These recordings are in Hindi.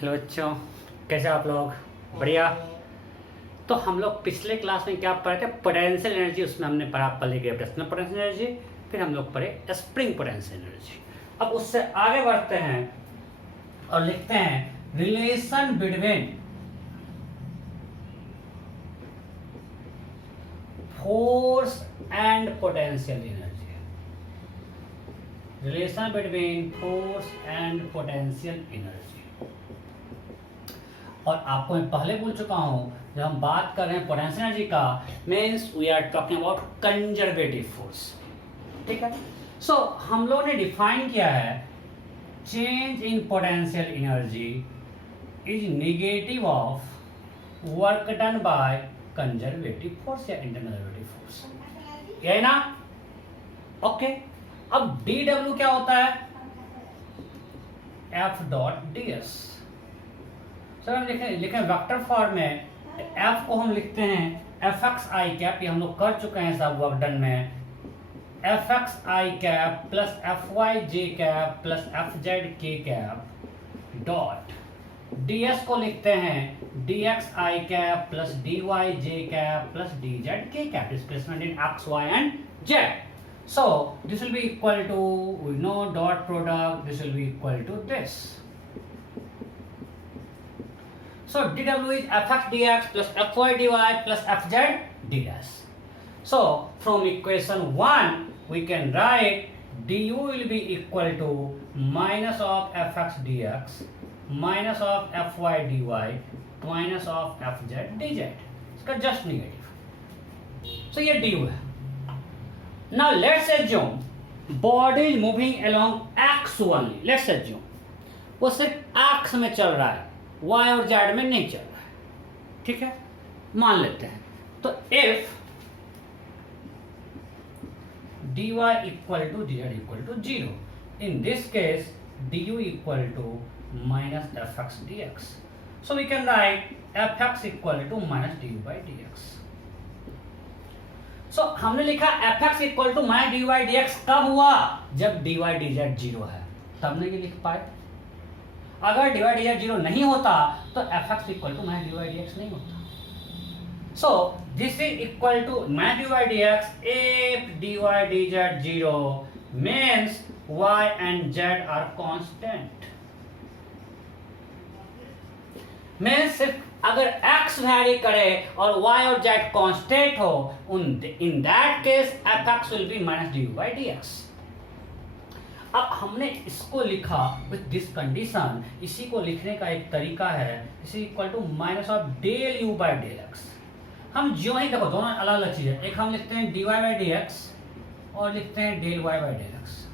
हेलो बच्चों, कैसे आप लोग? बढ़िया। तो हम लोग पिछले क्लास में क्या पढ़े थे? Potential energy. उसमें हमने पढ़ा पहले ग्रेविटेशनल पोटेंशियल एनर्जी, फिर हम लोग पढ़े स्प्रिंग पोटेंशियल एनर्जी। अब उससे आगे बढ़ते हैं और लिखते हैं relation between force and potential energy. Relation between force and potential energy. और आपको मैं पहले बोल चुका हूं, जब हम बात कर रहे हैं पोटेंशियल एनर्जी का, means we are talking about conservative force. ठीक है। सो हम लोगों ने डिफाइन किया है change in potential energy is negative of work done by conservative force या इंटरकंजर्वेटिव फोर्स। ये है ना? ओके। अब डी डब्ल्यू क्या होता है? F dot D S. Sir हम लिखें वेक्टर फॉर्म में, एफ को हम लिखते हैं एफ एक्स आई कैप, ये हम लोग कर चुके हैं सब वर्क डन में। F X I cap plus F Y J cap plus F Z K cap dot D S को लिखते हैं D X I cap plus D Y J cap plus D Z K cap, displacement in X Y and Z. So this will be equal to, we know dot product, this will be equal to this. So dw is fx dx plus fy dy plus fz d dash. So from equation 1 we can write du will be equal to minus of fx dx minus of fy dy minus of fz dz. इसका just negative. So ये du है. Now let's assume body is moving along x only. Let's assume वो सिर्फ x में चल रहा है, y और z में नहीं चल रहा है. ठीक है, मान लेते हैं. तो if dy equal to dz equal to 0, in this case du equal to minus fx dx. So we can write fx equal to minus du by dx. So, हमने लिखा F X equal to minus D Y D X कब हुआ? जब D Y D Z zero है, तब नहीं लिख पाए. अगर D Y D Z zero नहीं होता तो F X equal to minus D Y D X नहीं होता. So this is equal to minus D Y D X if D Y D Z zero means Y and Z are constant. Means सिर्फ अगर x वैरी करे और y और z कांस्टेंट हो, in that case fx will be minus D by D x. अब हमने इसको लिखा विथ दिस कंडीशन. इसी को लिखने का एक तरीका है, इसी equal to minus of del you by del X. हम जो ही देखो दोनों अलग अलग चीज है. एक हम लिखते हैं D Y by D X और लिखते हैं del Y by del X.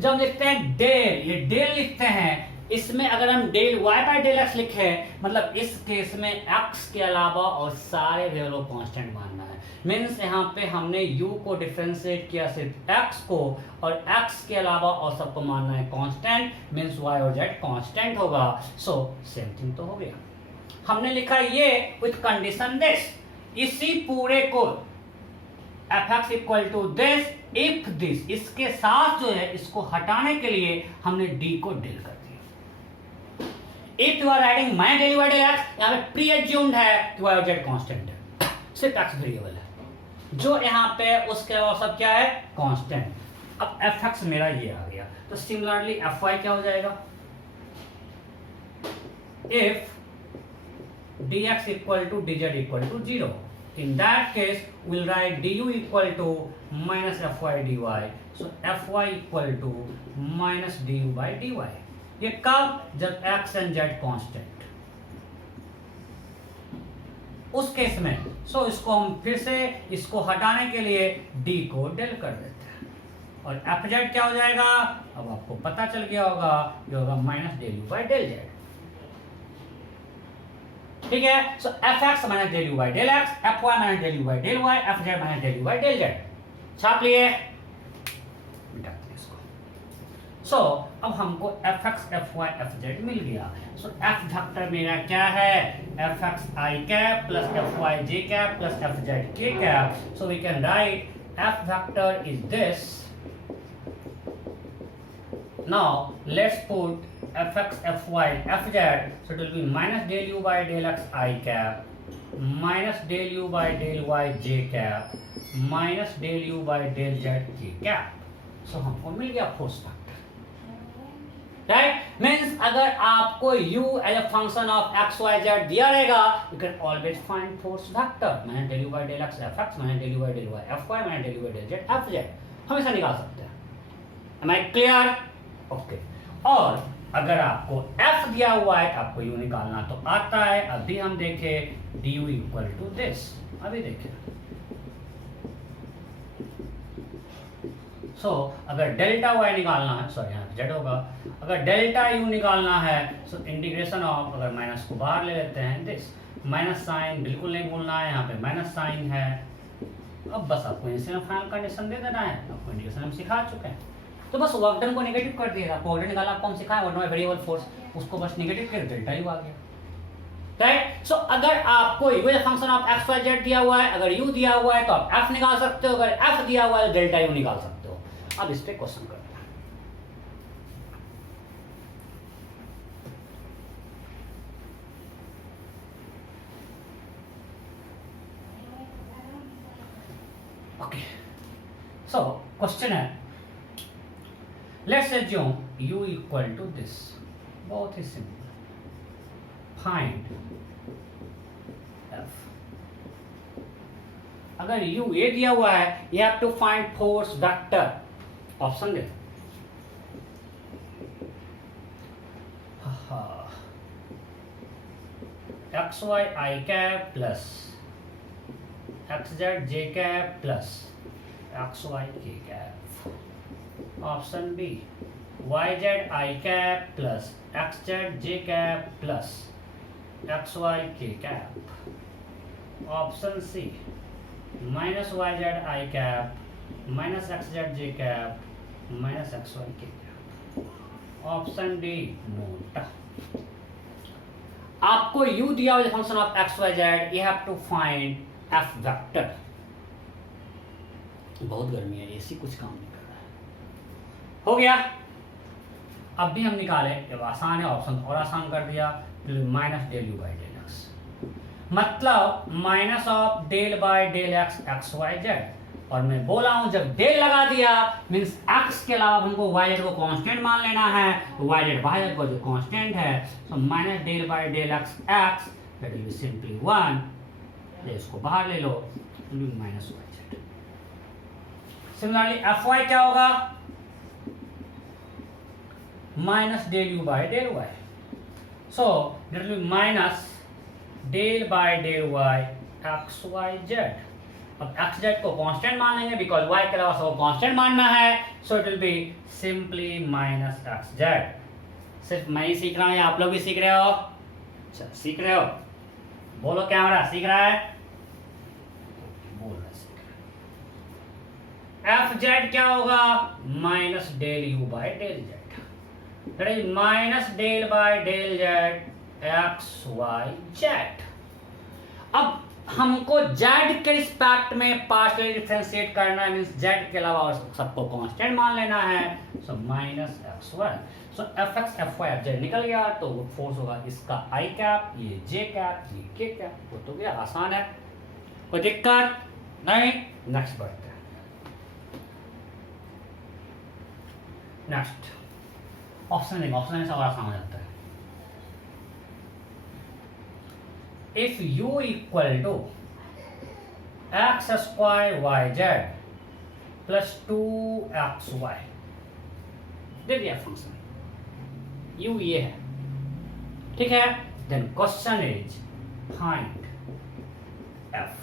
जब लिखते हैं डेल, ये डेल लिखते हैं, इसमें अगर हम del Y by del X लिखे, मतलब इस केस में एक्स के अलावा और सारे वेरिएबल को कांस्टेंट मानना है. मीन्स यहाँ पे हमने u को डिफरेंशिएट किया सिर्फ x को, और x के अलावा और सबको मानना है कांस्टेंट. मीन्स y और z कांस्टेंट होगा. सो सेम थिंग तो हो गया. हमने लिखा ये विथ कंडीशन दिस. इसी पूरे को fx equal to this if this, इसके साथ जो है इसको हटाने के लिए हमने d को डेल कर दिया. If you are writing minus del y del x, यहाँ पे प्री एज्यूम्ड है कि y और z कांस्टेंट है, सिर्फ x वेरिएबल है. जो यहाँ पे उसके अलावा सब क्या है? कांस्टेंट. अब fx मेरा ये आ गया. तो सिमिलरली fy क्या हो जाएगा? If dx equal to dz equal to 0, in that case we'll write du equal to minus fy dy. So fy equal to minus du by dy. ये कब? जब x एंड z कांस्टेंट. उस केस में सो इसको हम फिर से इसको हटाने के लिए d को डेल कर देते हैं और fz क्या हो जाएगा? अब आपको पता चल गया होगा, ये होगा minus del you by del z. ठीक है. So fx minus del you by del x, fy minus del you by del y, fz minus del you by del z. छाप लिए. सो अब हमको fx, fy, fz मिल गया. सो f वेक्टर मेरा क्या है? fx I cap plus fy j cap plus fz k cap. So we can write f vector is this. Now let's put fx, fy, fz. So it will be minus del u by del x I cap, minus del u by del y j cap, minus del u by del z k cap. So हमको मिल गया फोर्स फैक्टर, राइट. मीन्स अगर आपको u as a function of x y z दिया रहेगा, you can always find force factor. Minus del u by del x fx, minus del u by del y fy, minus del u by del z fz. हमेशा निकाल सकते हैं. Am I clear? ओके. और अगर आपको f दिया हुआ है तो आपको u निकालना तो आता है. अभी हम देखें du इक्वल टू दिस. अभी देखें. अगर डेल्टा y निकालना है, सॉरी यहाँ z होगा. अगर डेल्टा u निकालना है सो इंटीग्रेशन ऑफ, अगर माइनस को बाहर ले लेते हैं, दिस माइनस साइन बिल्कुल नहीं भूलना है. यहाँ पे माइनस साइन है. अब बस आपको इनिशियल फाइनल कंडीशन दे देना है. आपको इंटीग्रेशन हम सिखा चुके हैं, तो बस वर्क डन को नेगेटिव कर दिएगा. कोऑर्डिनेट निकाला आपको हम सिखाए, वन बाय वेरिएबल फोर्स, उसको बस नेगेटिव कर डेल्टा यू आ गया, राइट. सो अगर आपको U as function of x Y Z दिया हुआ है, अगर यू दिया हुआ है तो आप एफ निकाल सकते हो. अगर एफ दिया हुआ है तो डेल्टा यू निकाल सकते हो. अब इस पे क्वेश्चन करते हैं. ओके. सो क्वेश्चन है, let's assume u equal to this. बहुत ही सिंपल. Find f. अगर u ये दिया हुआ है, you have to find force vector. Option D. X y i cap plus x z j cap plus x y k cap. Option B y z i cap plus x z j cap plus x y k cap. Option C minus y z i cap minus x z j cap minus x y k cap. Option D note. आपको u दिया हुआ function of x Y z, you have to find F vector. बहुत गर्मी है, एसी कुछ काम नहीं कर रहा है. हो गया. अब भी हम निकाले, जब आसान है ऑप्शन और आसान कर दिया. Minus del you by del x, मतलब minus of del by del x x Y z. और मैं बोला हूं जब डेल लगा दिया मींस एक्स के अलावा हमको वाई जेड को कांस्टेंट मान लेना है. वाई जेड वाई जेड को जो कांस्टेंट है, तो minus del by del x x that will be simply 1. इसको बाहर ले लो, minus y z. Similarly F y क्या होगा? Minus del you by del y. So that will be minus del by del y x Y Z. अब एक्स जेड को कांस्टेंट मान लेंगे बिकॉज वाई के अलावा सबको कांस्टेंट मानना है. So it will be simply minus x Z. सिर्फ मैं ही सीख रहा हूं या आप लोग भी सीख रहे हो? अच्छा, सीख रहे हो? बोलो कैमरा सीख रहा है? बोल रहा सीख रहा है. एफ जेड क्या होगा? Minus del you by del Z. That is minus del by del Z X Y Z. अब हमको z के रिस्पेक्ट में पार्शियली डिफरेंशिएट करना है, मींस z के अलावा और सबको कांस्टेंट मान लेना है. So minus x y. So F x F y F z निकल गया, तो वो फोर्स होगा इसका आई कैप, ये जे कैप, ये के कैप. वो तो गया, आसान है, कोई दिक्कत नहीं. नेक्स्ट बढ़ते हैं. नेक्स्ट ऑप्शन ऑप्शन से और आसान हो जाता है. if u equal to x square yz plus 2xy, दे दिया फंक्शन u ये है, ठीक है. Then question is find f.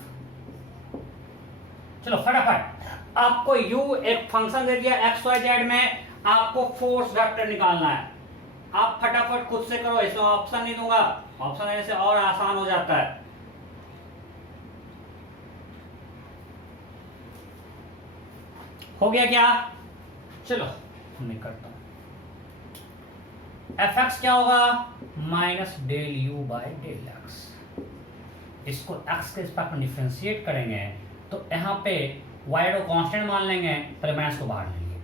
चलो फटाफट, आपको u एक फंक्शन दे दिया एक्स वाई जेड में, आपको फोर्स वेक्टर निकालना है. आप फटाफट खुद से करो, इसमें ऑप्शन नहीं दूंगा. ऑप्शन देने से और आसान हो जाता है. हो गया क्या? चलो मैं करता हूं. एफ एक्स क्या होगा? Minus del you by del X. इसको एक्स के रिस्पेक्ट में डिफरेंशिएट करेंगे तो यहाँ पे वाई को कांस्टेंट मान लेंगे, पहले माइनस को बाहर लेंगे.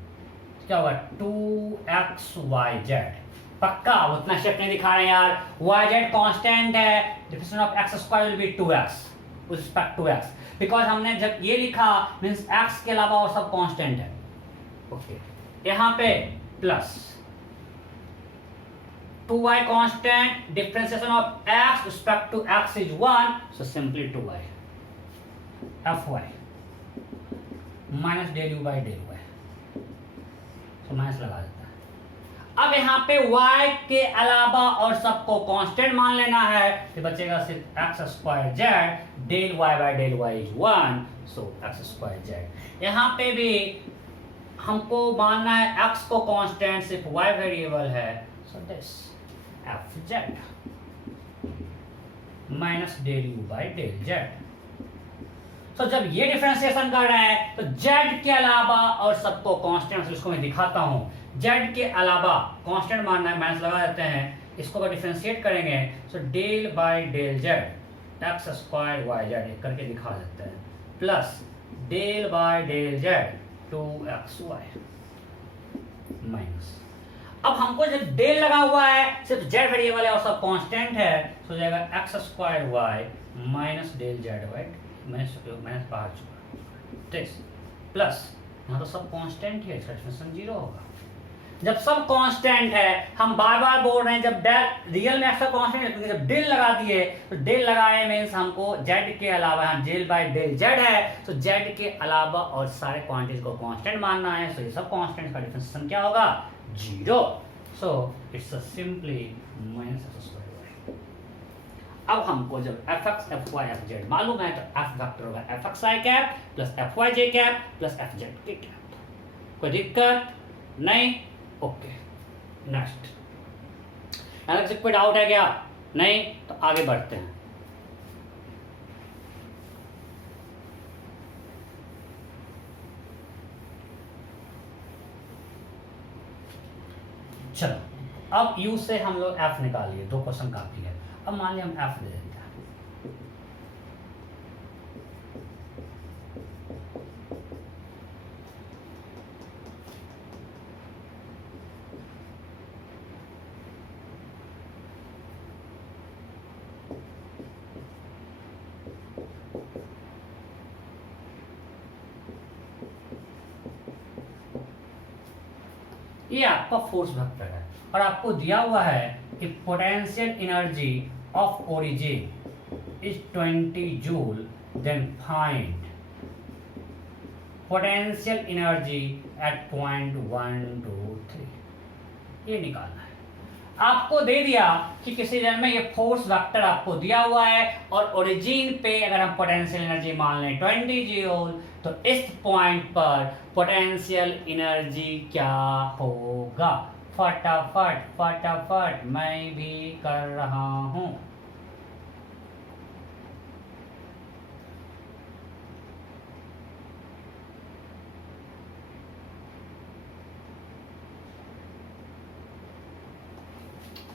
क्या होगा 2xyz। पक्का उतना शिफ्ट नहीं दिखा रहे यार, yz कांस्टेंट है, difference of x square will be 2x with respect to x, because हमने जब ये लिखा मींस x के अलावा और सब कांस्टेंट है। ओके यहाँ पे plus 2y constant, differentiation of x respect to x is 1, so simply 2y fy minus del you by del Y, तो माइनस लगा देता है। अब यहाँ पे y के अलावा और सबको कांस्टेंट मान लेना है, तो बचेगा सिर्फ X square Z del Y by del Y is 1, so X square Z. यहाँ पे भी हमको मानना है x को कांस्टेंट, सिर्फ y वेरिएबल है, so this F Z minus del you by del Z. तो जब ये डिफरेंशिएशन कर रहे हैं तो z के अलावा और सबको कांस्टेंट, इसको मैं दिखाता हूं, z के अलावा कांस्टेंट मानना है, माइनस लगा देते हैं, इसको अगर डिफरेंशिएट करेंगे तो del by del z X square Y Z करके दिखा देते हैं, plus del by del z 2xy minus. अब हमको जब डेल लगा हुआ है, सिर्फ z वेरिएबल है और सब कांस्टेंट है, तो हो जाएगा x square Y minus del Z Y, minus बाहर चुका प्लस यहाँ तो सब कांस्टेंट है, इसका डिफरेंशिएशन 0 होगा। जब सब कांस्टेंट है, हम बार बार बोल रहे हैं जब रियल में एक्स्ट्रा कांस्टेंट है, क्योंकि जब डेल लगा दिए तो डेल लगाए मींस हमको z के अलावा, यहाँ डेल बाय डेल z है, तो z के अलावा और सारे क्वांटिटीज को कांस्टेंट मानना है, सो ये सब कांस्टेंट का डिफरेंशिएशन क्या होगा 0, so it's simply minus x square. अब हमको जब fx fy fz मालूम है, तो f वेक्टर होगा fxi cap plus fyj cap plus fz के कैप। कोई दिक्कत नहीं? Okay next. अगर किसी कोई डाउट है क्या? नहीं तो आगे बढ़ते हैं। चलो अब u से हम लोग f निकाल लिए, 2 क्वेश्चन काफी है। अब मान लिया हम f दे देते हैं, ये आपका फोर्स वेक्टर है और आपको दिया हुआ है कि potential energy of origin is 20 joule, then find potential energy at point 1 2 3, ये निकालना है। आपको दे दिया कि किसी जगह में ये फोर्स वेक्टर आपको दिया हुआ है और ओरिजिन पे अगर हम पोटेंशियल एनर्जी मान लें 20 जूल, तो इस पॉइंट पर पोटेंशियल एनर्जी क्या होगा? फटाफट फटाफट मैं भी कर रहा हूं।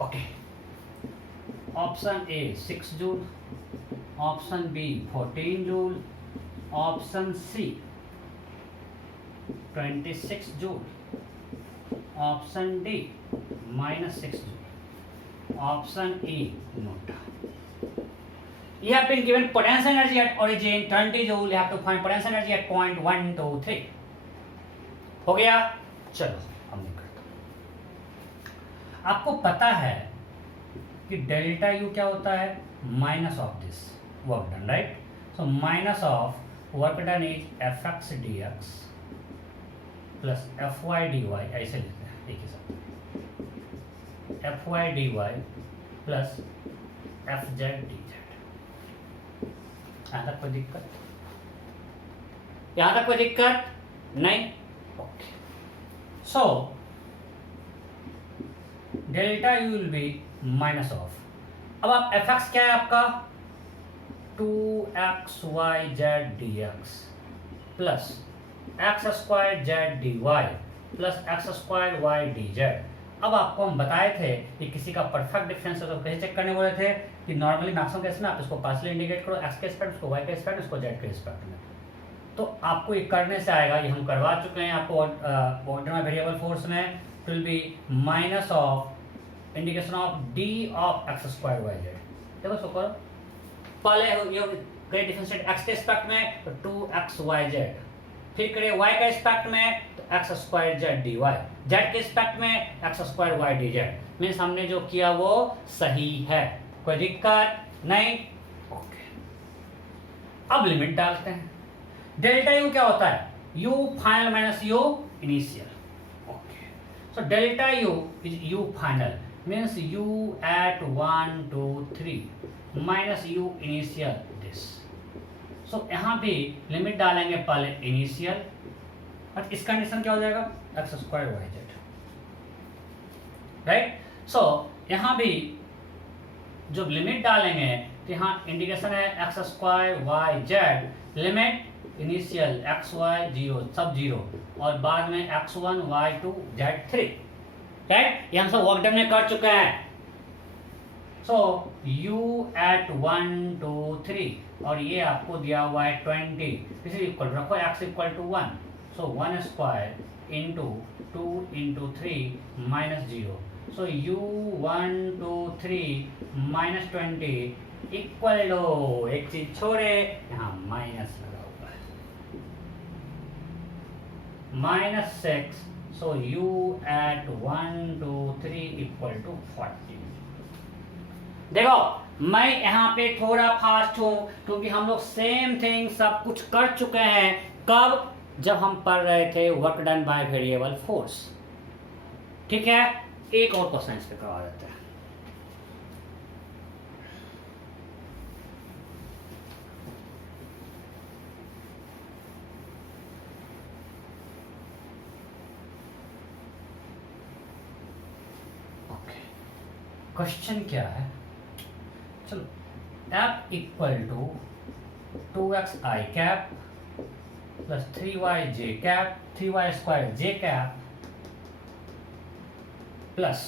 Okay, option A 6 joule, option B 14 joule, option C 26 joule, option D -6 joule, option E note. You have been given potential energy at origin 20 joule. You have to find potential energy at point 1 2 3. हो गया? चलो हम करते हैं। आपको पता है कि डेल्टा यू क्या होता है? Minus of this work done, right? So minus of work done is F X D X plus F Y D Y, ऐसे लिखते हैं एक ही साथ, F Y D Y plus F Z D Z. यहाँ तक कोई दिक्कत? यहाँ तक कोई दिक्कत नहीं? Okay, so delta U will be minus of, अब आप एफ एक्स क्या है आपका 2xyz dx plus X square Z D Y plus X square Y D Z. अब आपको हम बताए थे कि किसी का परफेक्ट डिफरेंस है तो कैसे चेक करने बोले थे कि नॉर्मली मैक्सिमम केस में आप इसको पार्शियली इंडिकेट करो, एक्स के रिस्पेक्ट, उसको वाई के रिस्पेक्ट, उसको जेड के रिस्पेक्ट में। तो आपको ये करने से आएगा, ये हम करवा चुके हैं आपको ऑर्डर में वेरिएबल फोर्स में, it will be minus of indication of D of X square Y Z. देखो सो करो, पहले ये करे डिफरेंशिएट एक्स के रिस्पेक्ट में तो 2x y z, फिर करे y के रिस्पेक्ट में तो x square z dy, z के रिस्पेक्ट में x square y dz। Means हमने जो किया वो सही है, कोई दिक्कत नहीं। ओके, अब लिमिट डालते हैं। डेल्टा यू क्या होता है? U final minus u initial. Okay, so delta u is u final, means u at 1 2 3 minus u initial this. So यहाँ भी लिमिट डालेंगे पहले इनिशियल, और इस कंडीशन क्या हो जाएगा? X square Y z, right. So यहाँ भी जब लिमिट डालेंगे तो यहाँ इंडिकेशन है x square Y z, limit initial x y zero, सब जीरो, और बाद में x1 y2 z3, राइट। ये हम सब वर्क डन में कर चुके हैं। सो u एट 1 2 3 और ये आपको दिया हुआ है 20, इसे इक्वल रखो x equal to 1, so 1 square into 2 into 3 minus 0, so u 1 2 3 minus 20 equal to, एक चीज छोड़े यहाँ माइनस लगा हुआ है, minus 6, so u at 1 2 3 equal to 40। देखो मैं यहाँ पे थोड़ा फास्ट हूं क्योंकि हम लोग सेम थिंग सब कुछ कर चुके हैं। कब? जब हम पढ़ रहे थे work done by variable force. ठीक है, एक और क्वेश्चन इस पे करवा देते हैं। ओके, क्वेश्चन क्या है? चलो, F equal to 2x i cap plus 3y j cap, 3y square j cap plus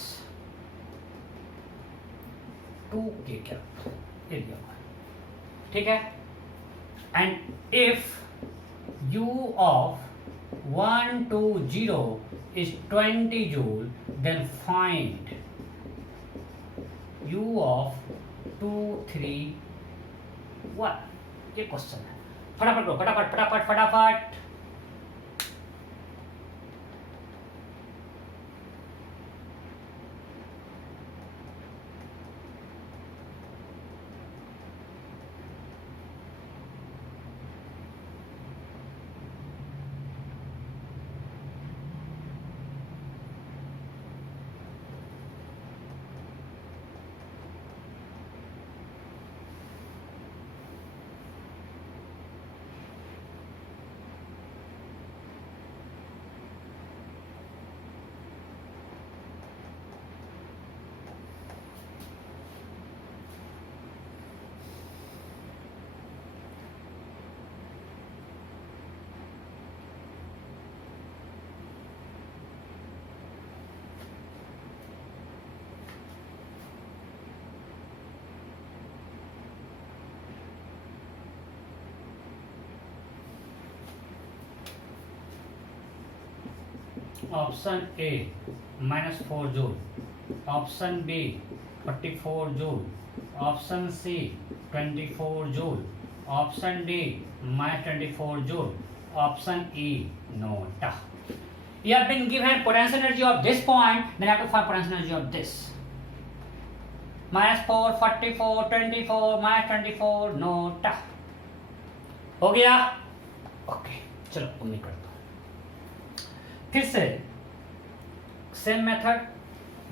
2k cap, ये दिया हुआ है। ठीक है, and if u of 1 2 0 is 20 joule, then find u of 2 3 1। ये क्वेश्चन है, फटाफट करो, फटाफट फटाफट फटाफट। Option A -4 joule, option B 44 joule, option C 24 joule, option D -24 joule, option E note. You have been given potential energy of this point, then I have to find potential energy of this. -4, 44, 24, -24, note. हो गया? ओके, चलो उम्मीद करता हूँ। फिर से same method,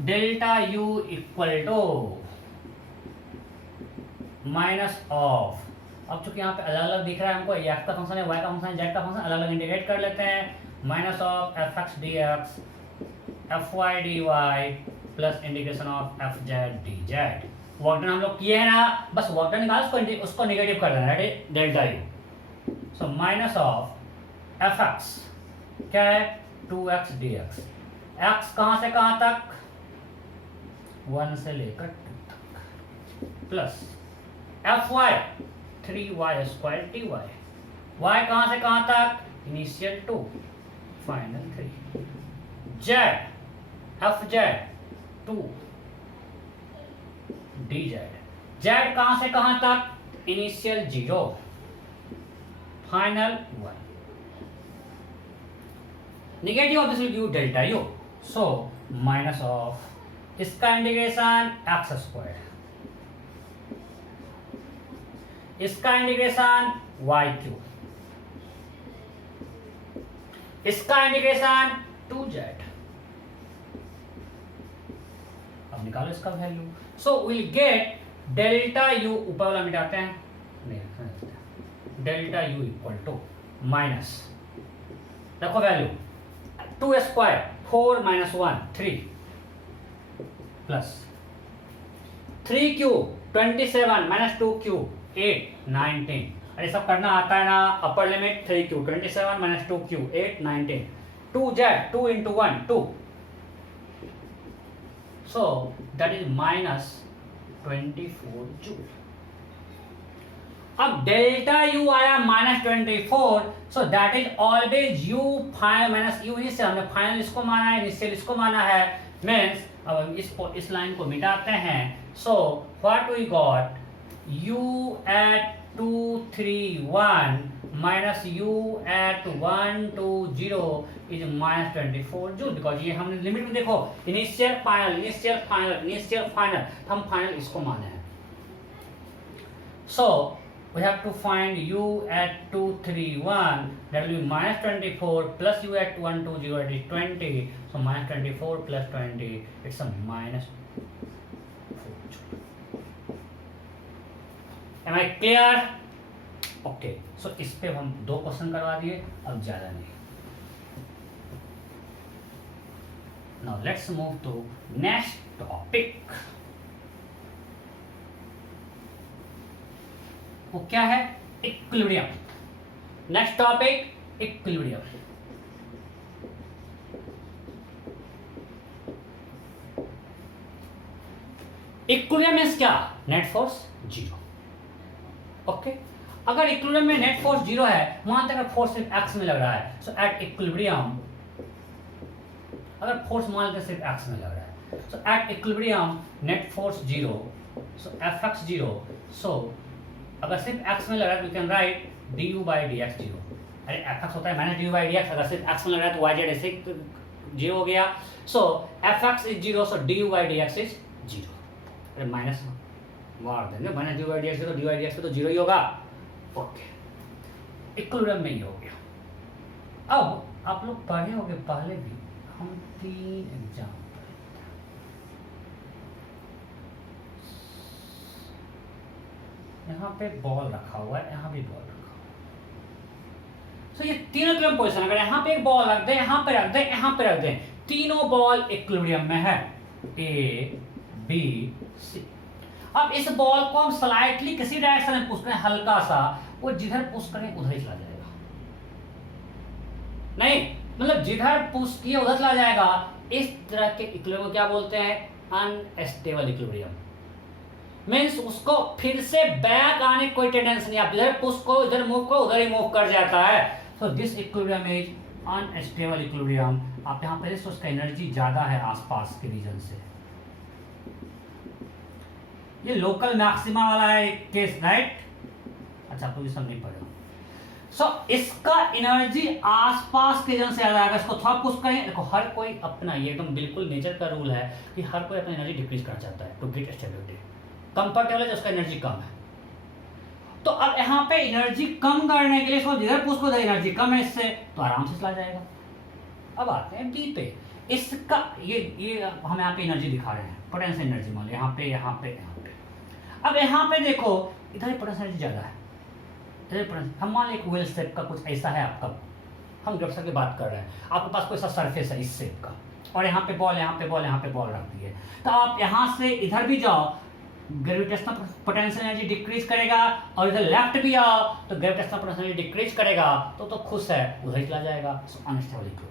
delta U equal to minus of, अब चूंकि यहाँ पे अलग अलग दिख रहा है हमको, एक्स का फंक्शन है, वाई का फंक्शन है, जेड का फंक्शन, अलग अलग इंटीग्रेट कर लेते हैं। Minus of F X D X, F Y D Y plus integration of F Z D Z. Work done हम लोग किए हैं ना, बस वर्कडन निकाल, उसको निगेटिव कर देना, delta U. So minus of F X क्या है? 2x dx, x कहां से कहां तक? 1 से लेकर 2 तक, plus F Y 3y square dy y कहां से कहां तक, initial 2 final 3, z F Z 2 D Z, z कहां से कहां तक, initial 0 final 1. Negative of this will give delta u. So minus of इसका इंटीग्रेशन x स्क्वायर, इसका इंटीग्रेशन y क्यूब, इसका इंटीग्रेशन 2z. अब निकालो इसका value. So will get delta u, ऊपर वाला मिटाते हैं, नहीं delta u equal to minus, देखो value 2 square 4 minus 1 3 plus 3 cube 27 minus 2 cube 8 19. अरे सब करना आता है ना. Upper limit 3 cube 27 minus 2 cube 8 19, 2z 2 into 1 2, so that is minus 24 joule. अब डेल्टा यू आया minus 24, so that is always you final minus you. इससे हमने फाइनल इसको माना है, इनिशियल इसको माना है. मीन्स अब हम इसको इस लाइन को मिटाते हैं. So what we got, u at 2 3 1 minus u at 1 2 0 is minus 24 joule. Because ये हमने लिमिट में देखो initial final initial final initial final, हम फाइनल इसको माने हैं. सो we have to find u at 2 3 1, that will be minus 24 plus u at 1 2 0, it is 20. So minus 24 plus 20, it's a minus 4. Am I clear? Okay, so इस पे हम 2 क्वेश्चन करवा दिए, अब ज्यादा नहीं. Now let's move to next topic. वो क्या है, equilibrium. Next topic equilibrium. Equilibrium means क्या, नेट फोर्स 0. ओके, अगर इक्विलिब्रियम में नेट फोर्स 0 है, वहां तक अगर फोर्स सिर्फ एक्स में लग रहा है, सो एट इक्विलिब्रियम अगर फोर्स मान लेते सिर्फ एक्स में लग रहा है, so at equilibrium net force 0, so F x 0. So अगर सिर्फ x में लग रहा है तो we can write du by dx 0. अरे एफ एक्स होता है माइनस du by dx, अगर सिर्फ x में लग रहा है तो y z ऐसे 0 हो गया. So F x is 0, so du by dx is 0. अरे माइनस मार देंगे, minus du by dx 0, du by dx तो 0 ही होगा. ओके, इक्विलिब्रियम में ही हो गया. अब आप लोग पढ़े होंगे पहले भी, हम 3 एग्जाम यहाँ पे बॉल रखा हुआ है, यहाँ भी बॉल रखा हुआ है. सो ये तीनों इक्विलिब्रियम पोजीशन, अगर यहाँ पे एक बॉल रख दे, यहाँ पे रख दे, यहाँ पे रख दे, तीनों बॉल इक्विलिब्रियम में है, ए बी सी. अब इस बॉल को हम स्लाइटली किसी डायरेक्शन में पुश करें, हल्का सा, वो जिधर पुश करें उधर ही चला जाएगा. नहीं मतलब जिधर पुश किए उधर चला जाएगा. इस तरह के इक्विलिब्रियम को क्या बोलते हैं, अनस्टेबल इक्विलिब्रियम. मीन्स उसको फिर से बैक आने की कोई टेंडेंसी नहीं, आप इधर पुश को इधर मूव को उधर ही मूव कर जाता है. So this equilibrium is unstable equilibrium. आप यहाँ पे उसका एनर्जी ज्यादा है आसपास के रीजन से. ये लोकल मैक्सिमा वाला है केस, राइट. अच्छा आप लोग ये सब नहीं पढ़े. सो इसका एनर्जी आसपास के रीजन से ज्यादा आएगा. इसको थोड़ा पुश करें, देखो हर कोई अपना, ये एकदम बिल्कुल नेचर का रूल है कि हर कोई अपना एनर्जी डिक्रीज करना चाहता है टू गेट स्टेबिलिटी. कंफर्टेबल है जो उसका एनर्जी कम है. तो अब यहाँ पे एनर्जी कम करने के लिए इसको जिधर पुश को एनर्जी कम है इससे, तो आराम से चला जाएगा. अब आते हैं डी पे. इसका ये हम यहाँ पे एनर्जी दिखा रहे हैं, पोटेंशियल एनर्जी मान लो यहाँ पे यहाँ पे यहाँ पे. अब यहाँ पे देखो इधर पोटेंशियल एनर्जी ज्यादा है, इधर हम मान लो एक व्हील शेप का कुछ ऐसा है आपका, हम ग्रेविटेशन की बात कर रहे हैं, आपके पास कोई सा सरफेस है इस शेप का, और यहाँ पे बॉल यहाँ पे बॉल यहाँ पे बॉल रख दी है. तो आप यहाँ से इधर भी जाओ, ग्रेविटेशनल पोटेंशियल एनर्जी डिक्रीज करेगा, और इधर लेफ्ट भी आओ तो ग्रेविटेशनल पोटेंशियल एनर्जी डिक्रीज करेगा. तो खुश है, उधर चला जाएगा. Unstable equilibrium.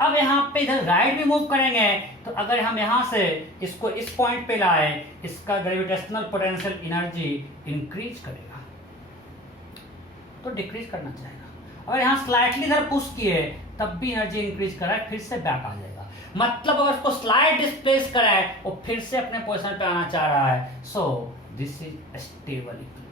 अब यहाँ पे इधर राइट भी मूव करेंगे, तो अगर हम यहाँ से इसको इस पॉइंट पे लाए, इसका ग्रेविटेशनल पोटेंशियल एनर्जी इंक्रीज करेगा. तो डिक्रीज करना चाहेगा। अगर यहाँ स्लाइटली इधर पुश किए तब भी एनर्जी इंक्रीज करा है, फिर से बैक आ जाएगा। मतलब अगर उसको स्लाइड डिस्प्लेस करा है वो फिर से अपने पोजीशन पे आना चाह रहा है। So this is stable equilibrium.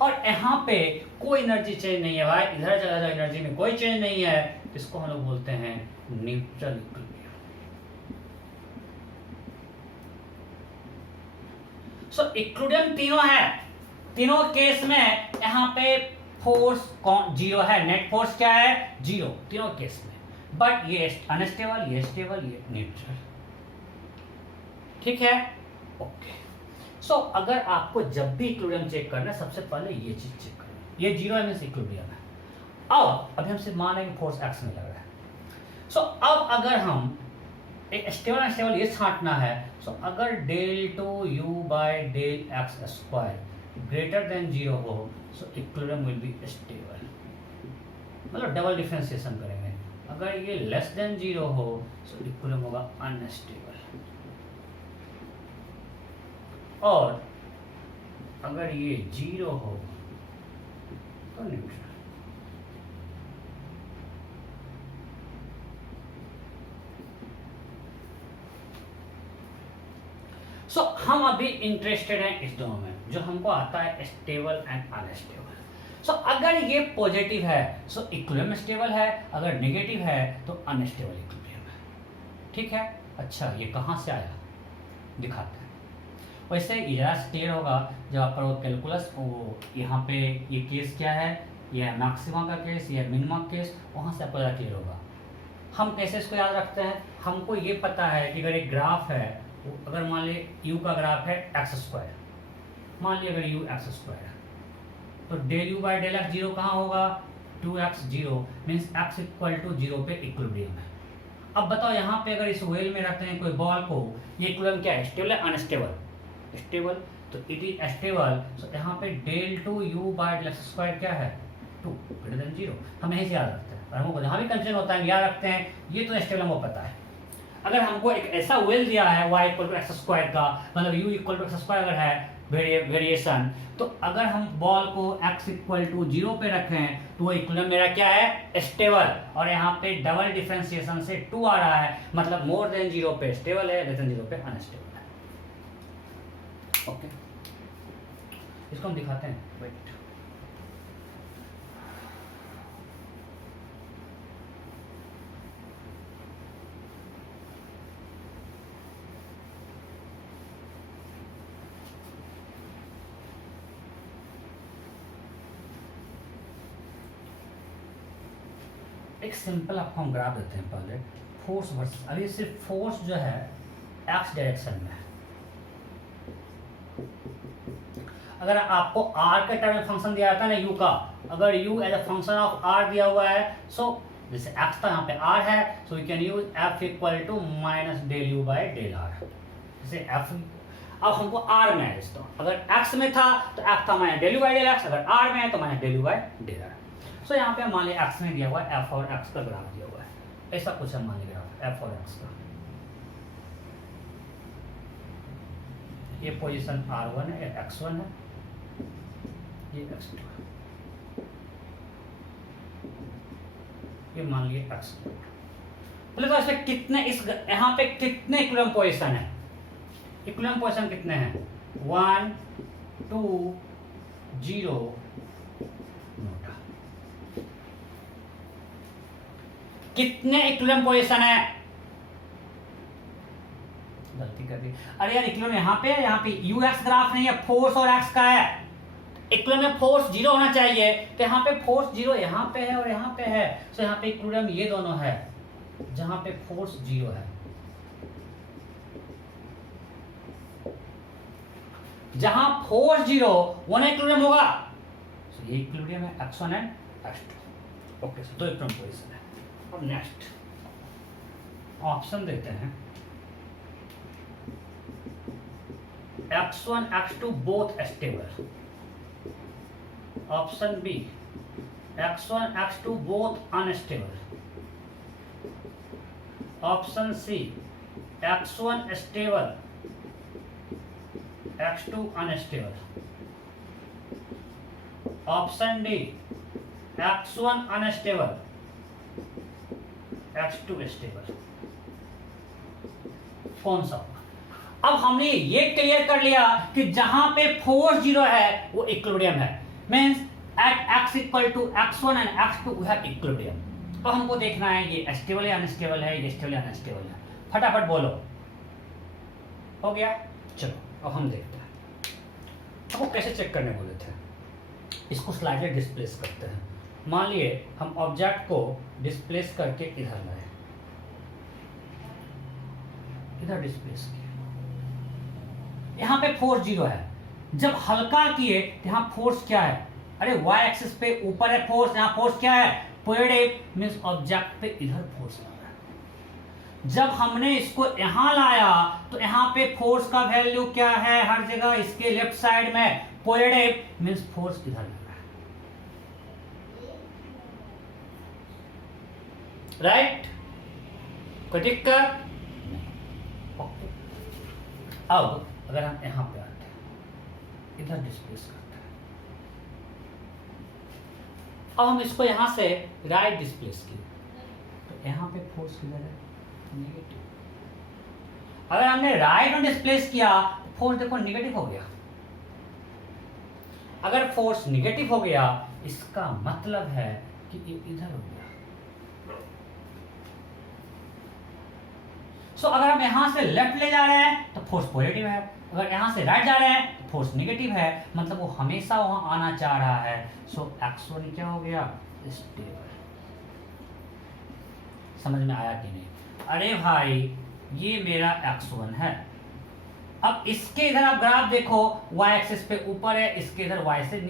और यहाँ पे कोई एनर्जी चेंज नहीं है भाई, इधर चला जाए एनर्जी में कोई चेंज नहीं है, इसको हम लोग बोलते हैं न्यूट्रल इक्विलिब्रियम। सो इक्विलिब्रियम तीनों है, तीनों केस में यहाँ पे फोर्स जीरो है, नेट फोर्स क्या है, जीरो तीनों केस में। बट ये अनस्टेबल, ये स्टेबल, ये न्यूट्रल। ठीक है, ओके। सो अगर आपको जब भी इक्विलिब्रियम चेक करना है सबसे पहले ये चीज चेक करें, ये जीरो है मींस इक्विलिब्रियम है। अब अभी हमसे मान है कि फोर्स एक्स में लग रहा है। सो अब अगर हम एक स्टेबल अनस्टेबल ये छांटना है, सो अगर del two u by del x square greater than zero हो, so equilibrium will be stable. मतलब डबल डिफरेंशिएशन करेंगे, अगर ये लेस देन जीरो हो सो इक्विलिब्रियम होगा अनस्टेबल, और अगर ये जीरो हो तो न्यूट्रल। सो हम अभी इंटरेस्टेड हैं इस दोनों में, जो हमको आता है स्टेबल एंड अनस्टेबल। सो अगर ये पॉजिटिव है सो इक्विलिब्रियम स्टेबल है, अगर नेगेटिव है तो अनस्टेबल इक्विलिब्रियम है। ठीक है, अच्छा ये कहाँ से आया दिखाते हैं। वैसे ये ज़्यादा क्लियर होगा जब आपका वो कैलकुलस, वो यहाँ पे ये केस क्या है, ये है मैक्सिमा का केस, ये है मिनिमा केस, वहाँ से आपको ज़्यादा क्लियर होगा। हम कैसे इसको याद रखते हैं, हमको ये पता है कि अगर एक ग्राफ है, अगर मान ली u का ग्राफ है एक्स स्क्वायर, मान ली अगर u एक्स स्क्वायर है, तो del u by del X zero कहाँ होगा, 2x zero means x equal to zero पे इक्विलिब्रियम है। अब बताओ यहाँ पे अगर इस व्हील में रखते हैं कोई बॉल को, ये इक्विलिब्रियम क्या है, स्टेबल है अनस्टेबल, स्टेबल, तो इट इज स्टेबल। सो यहाँ पे del two U by del x square क्या है, 2 ग्रेटर देन जीरो। हम यहीं से याद रखते हैं, और हमको जहाँ भी कंफ्यूजन होता है याद रखते हैं, ये तो स्टेबल हमको पता है। अगर हमको एक ऐसा वेल दिया है y equal to X square का, मतलब u equal to X square अगर है वेरिएशन, तो अगर हम बॉल को x इक्वल टू जीरो पे रखें तो वो इक्विलिब्रियम मेरा क्या है, स्टेबल, और यहाँ पे डबल डिफरेंशिएशन से 2 आ रहा है, मतलब मोर देन जीरो पे स्टेबल है, लेस देन जीरो पे अनस्टेबल है। ओके, इसको हम दिखाते हैं, वेट। एक सिंपल आपको हम ग्राफ देते हैं पहले, फोर्स वर्सेस, अभी सिर्फ फोर्स जो है एक्स डायरेक्शन में है। अगर आपको r के टर्म में फंक्शन दिया जाता है ना u का, अगर u as a function of r दिया हुआ है, सो जैसे x था यहाँ पे r है, so we can use f equal to minus del u by del r। जैसे f, अब हमको r में है, तो अगर x में था तो f था minus del u by del x, अगर r में है तो minus del u by del r। So यहाँ पे मान लिया x में दिया हुआ है, f और x का ग्राफ दिया हुआ है, ऐसा कुछ है मान लिया ग्राफ f और x का। ये पोजीशन r1 है, ये x1 है, ये x2 है, ये मान लिए x2। मतलब इसमें कितने, इस यहाँ पे कितने इक्विलिब्रियम पोजीशन है, इक्विलिब्रियम पोजीशन कितने हैं, 1 2 0 नोटा। कितने इक्विलिब्रियम पोजीशन है, गलती कर दी, अरे यार इक्विलिब्रियम यहाँ पे है, यहाँ पे यू एक्स ग्राफ नहीं है, फोर्स और एक्स का है। इक्विलिब्रियम में फोर्स जीरो होना चाहिए, तो यहाँ पे फोर्स जीरो यहाँ पे है और यहाँ पे है, तो यहाँ पे इक्विलिब्रियम ये दोनों है जहाँ पे फोर्स जीरो है। जहां फोर्स जीरो वन इक्विलिब्रियम होगा, तो ये इक्विलिब्रियम है x1 एंड x2। ओके, दो इक्विलिब्रियम पोजीशन है। और नेक्स्ट ऑप्शन देते हैं, x1 x2 both stable. Option B, x1 x2 both unstable. Option C, x1 stable x2 unstable, option D x1 unstable, x2 stable, कौन सा? अब हमने ये क्लियर कर लिया कि जहां पे फोर्स जीरो है वो इक्विलिब्रियम है, means at x equal to x1 and x2 we have equilibrium. तो हमको देखना है ये स्टेबल या अनस्टेबल है, ये स्टेबल या अनस्टेबल है। फटाफट बोलो, हो गया? चलो अब हम देखते हैं आपको कैसे चेक करने बोले थे। इसको स्लाइडली डिस्प्लेस करते हैं। मान लिए हम ऑब्जेक्ट को डिस्प्लेस करके इधर लाए, इधर डिस्प्लेस किया, यहाँ पे फोर्स जीरो है। जब हल्का किए यहाँ फोर्स क्या है? अरे वाई एक्सिस पे ऊपर है फोर्स, यहाँ फोर्स क्या है? पॉजिटिव, मींस ऑब्जेक्ट पे इधर फोर्स लगा है। जब हमने इसको यहाँ लाया तो यहाँ पे फोर्स का वैल्यू क्या है? हर जगह इसके लेफ्ट साइड में पॉजिटिव, मींस फोर्स इधर लगा है, राइट? कोई दिक्कत? अब अगर हम यहां पे आते हैं, इधर डिस्प्लेस करते हैं, अब हम इसको यहां से राइट डिस्प्लेस किए तो यहां पे फोर्स किधर है? नेगेटिव। अगर हमने राइट में डिस्प्लेस किया तो फोर्स देखो नेगेटिव हो गया। अगर फोर्स नेगेटिव हो गया इसका मतलब है कि ये इधर हो गया। सो अगर हम यहां से लेफ्ट ले जा रहे हैं तो फोर्स पॉजिटिव है, अगर यहां से राइट जा रहे हैं तो फोर्स नेगेटिव है, मतलब वो हमेशा वहां आना चाह रहा है। सो x1 क्या हो गया? स्टेबल। समझ में आया कि नहीं? अरे भाई ये मेरा x1 है, अब इसके इधर आप ग्राफ देखो, y एक्सिस पे ऊपर है, इसके इधर y से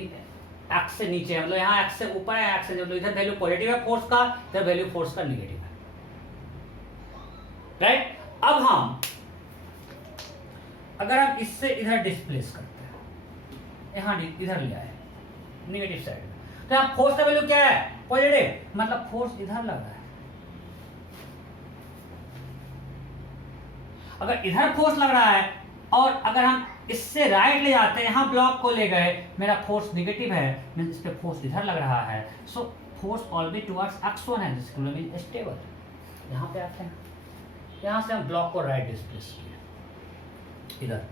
x से नीचे है, मतलब यहाँ x से ऊपर है, x से मतलब इधर वैल्यू पॉजिटिव है फोर्स का, इधर वैल्यू फोर्स का नेगेटिव है, राइट? अब हम अगर हम इससे इधर डिस्प्लेस करते हैं, यहां इधर ले आए नेगेटिव साइड में, तो यहां फोर्स का वैल्यू क्या है? पॉजिटिव, मतलब फोर्स इधर लग रहा है। अगर इधर फोर्स लग रहा है और अगर हम इससे राइट ले जाते हैं, यहां ब्लॉक को ले गए, मेरा फोर्स नेगेटिव है, मींस इस पे फोर्स इधर लग रहा है। So force always towards x1 है, जिसको मीन स्टेबल। यहां पे आते हैं, यहां से हम ब्लॉक को राइट डिस्प्लेस किए इधर,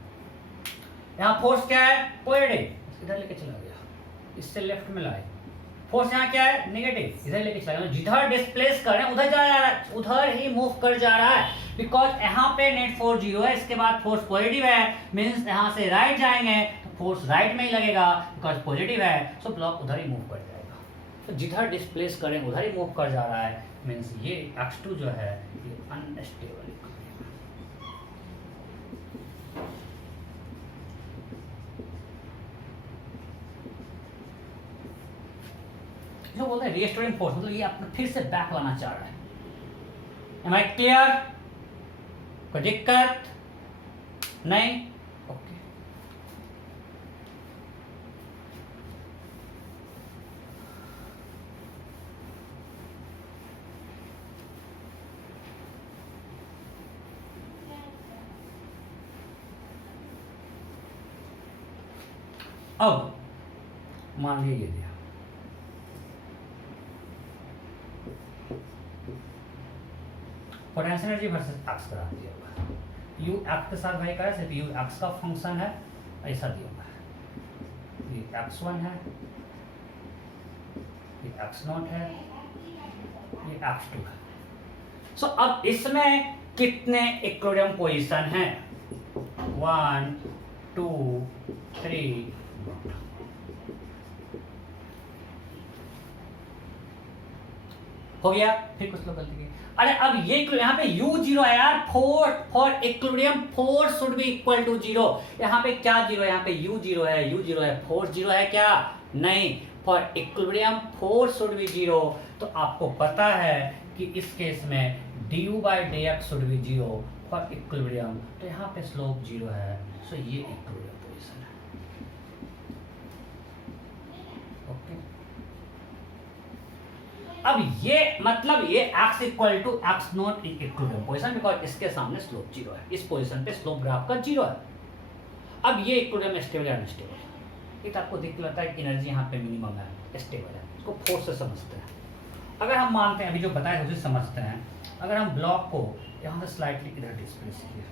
यहां फोर्स क्या है? पॉजिटिव, इधर लेके चला गया, इससे लेफ्ट में लाए, फोर्स यहाँ क्या है? नेगेटिव, इधर लेके चला गया। जिधर डिस्प्लेस कर रहे हैं उधर जा रहा है, उधर ही मूव कर जा रहा है, बिकॉज यहाँ पे नेट फोर्स जीरो है, इसके बाद फोर्स पॉजिटिव है, मींस यहाँ से राइट जाएंगे तो फोर्स राइट में ही लगेगा, बिकॉज पॉजिटिव है। सो ब्लॉक उधर ही मूव कर जाएगा। तो जिधर डिस्प्लेस करें उधर ही मूव कर जा रहा है, मींस ये x2 जो है ये अनस्टेबल है। जो बोलते हैं रीस्टोरिंग फोर्स, मतलब ये अपना फिर से बैक लाना चाह रहा है। Am I clear? कोई दिक्कत नहीं? ओके। अब मान लीजिए ये दिया, पोटेंशियल एनर्जी वर्सेस एक्स करा दिया हुआ है, यू एक्स के साथ भाई करा, सिर्फ यू एक्स का फंक्शन है, ऐसा दिया हुआ है। ये x1 है, ये x0 है, ये x2 है। सो अब इसमें कितने इक्विलिब्रियम पोजीशन हैं? 1 2 3 हो गया। फिर कुछ लोग गलती की, अरे अब ये यहाँ पे u जीरो है यार, for equilibrium force should be equal to zero. यहाँ पे क्या जीरो है? यहाँ पे u जीरो है, u जीरो है, फोर्स जीरो है क्या? नहीं, for equilibrium force should be zero. तो आपको पता है कि इस केस में du by dx should be zero for equilibrium, तो यहाँ पे स्लोप जीरो है। सो ये इक्विलिब्रियम पोजीशन है। ओके, अब ये मतलब ये x equal to X not equilibrium position, because इसके सामने स्लोप जीरो है, इस पोजीशन पे स्लोप ग्राफ का जीरो है। अब ये इक्विलिब्रियम स्टेबल या अनस्टेबल, ये तो आपको दिख लगता है कि एनर्जी यहाँ पे मिनिमम है, स्टेबल है, इसको फोर्स से समझते हैं। अगर हम मानते हैं, अभी जो बताया उसे समझते हैं, अगर हम ब्लॉक को यहाँ से स्लाइटली इधर डिस्प्लेस किए,